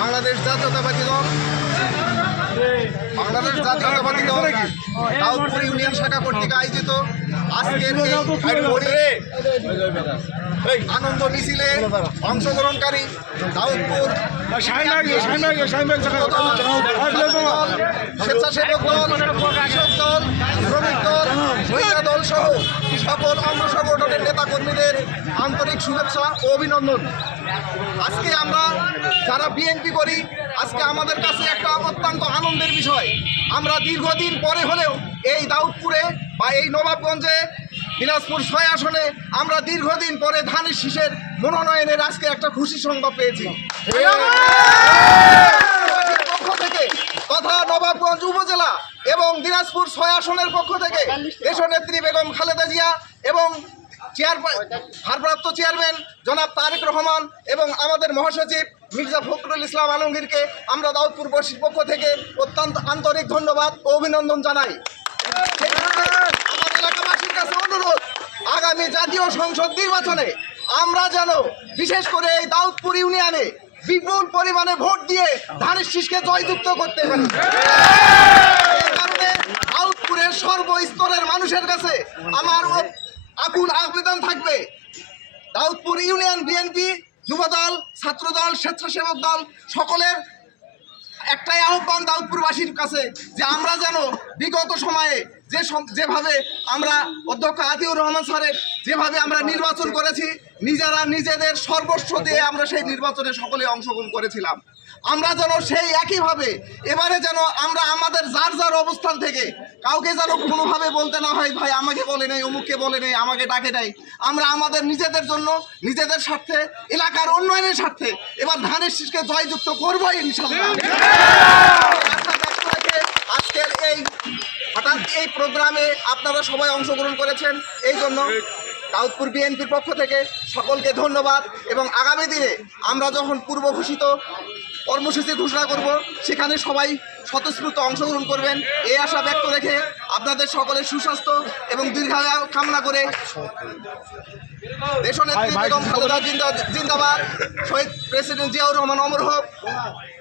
বাংলাদেশ জাতীয়তাবাদী দল দাউদপুর ইউনিয়ন শাখা কর্তৃক আয়োজিত আজকের এই আনন্দ মিছিলে অংশগ্রহণকারী দাউদপুর স্বেচ্ছাসেবক দল, কৃষক দল, শ্রমিক দল, মহিলা দল সহ সকল অঙ্গ সংগঠনের নেতাকর্মীদের আন্তরিক শুভেচ্ছা ও অভিনন্দন। আজকে আমরা যারা বিএনপি করি, আজকে আমাদের কাছে একটা অত্যন্ত আনন্দের বিষয়। আমরা দীর্ঘদিন পরে হলেও এই দাউদপুরে বা এই নবাবগঞ্জে দিনাজপুর ৬ আসনে আমরা দীর্ঘদিন পরে ধানের শীষের মনোনয়নের আজকে একটা খুশি সংবাদ পেয়েছি। পক্ষ থেকে তথা নবাবগঞ্জ উপজেলা এবং দিনাজপুর ৬ আসনের পক্ষ থেকে দেশনেত্রী বেগম খালেদা জিয়া এবং ভারপ্রাপ্ত চেয়ারম্যান জনাব তারেক রহমান এবং আমাদের মহাসচিব মির্জা ফখরুল ইসলাম আলমগীরকে আমরা দাউদপুরবাসীর পক্ষ থেকে অত্যন্ত আন্তরিক ধন্যবাদ ও অভিনন্দন জানাই। আমার এলাকাবাসীর কাছে অনুরোধ, আগামী জাতীয় সংসদ নির্বাচনে আমরা যেন বিশেষ করে এই দাউদপুর ইউনিয়নে বিপুল পরিমাণে ভোট দিয়ে ধানের শীষকে জয়যুক্ত করতে পারি। এই কারণে দাউদপুরের সর্বস্তরের মানুষের কাছে আমার আকুল আবেদন থাকবে, দাউদপুর ইউনিয়ন বিএনপি, যুবদল, ছাত্রদল, স্বেচ্ছাসেবক দল সকলের একটাই আহ্বান দাউদপুরবাসীর কাছে যে আমরা যেন বিগত সময়ে যেভাবে আমরা অধ্যক্ষ আতিউর রহমান স্যারের যেভাবে আমরা নির্বাচন করেছি, নিজেদের সর্বস্ব দিয়ে আমরা সেই নির্বাচনে সকলে অংশগ্রহণ করেছিলাম, আমরা যেন সেই একইভাবে এবারে যেন আমরা আমাদের যার অবস্থান থেকে কাউকে যেন কোনোভাবে বলতে না হয় ভাই আমাকে বলে নেই, অমুককে বলে নেই, আমাকে ডাকে নেই। আমরা আমাদের নিজেদের জন্য, নিজেদের স্বার্থে, এলাকার উন্নয়নের স্বার্থে এবার ধানের শীষকে জয়যুক্ত করবোই ইনশাআল্লাহ। আজকের হঠাৎ এই প্রোগ্রামে আপনারা সবাই অংশগ্রহণ করেছেন, এই জন্য দাউদপুর বিএনপির পক্ষ থেকে সকলকে ধন্যবাদ। এবং আগামী দিনে আমরা যখন পূর্ব ঘোষিত কর্মসূচি ঘোষণা করব সেখানে সবাই স্বতঃস্ফূর্ত অংশগ্রহণ করবেন এই আশা ব্যক্ত রেখে আপনাদের সকলের সুস্বাস্থ্য এবং দীর্ঘায়ু কামনা করে দেশনেত্রী বেগম খালেদা জিন্দাবাদ, শহীদ প্রেসিডেন্ট জিয়াউর রহমান অমর হোক,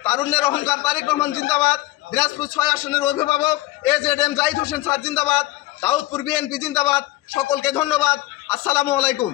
তারুণ্যের অহংকার তারেক রহমান জিন্দাবাদ, দিনাজপুর ৬ আসনের অভিভাবক AZM জাহিদ হোসেন স্যার জিন্দাবাদ, দাউদপুর বিএনপি জিন্দাবাদ। সকলকে ধন্যবাদ। আসসালামু আলাইকুম।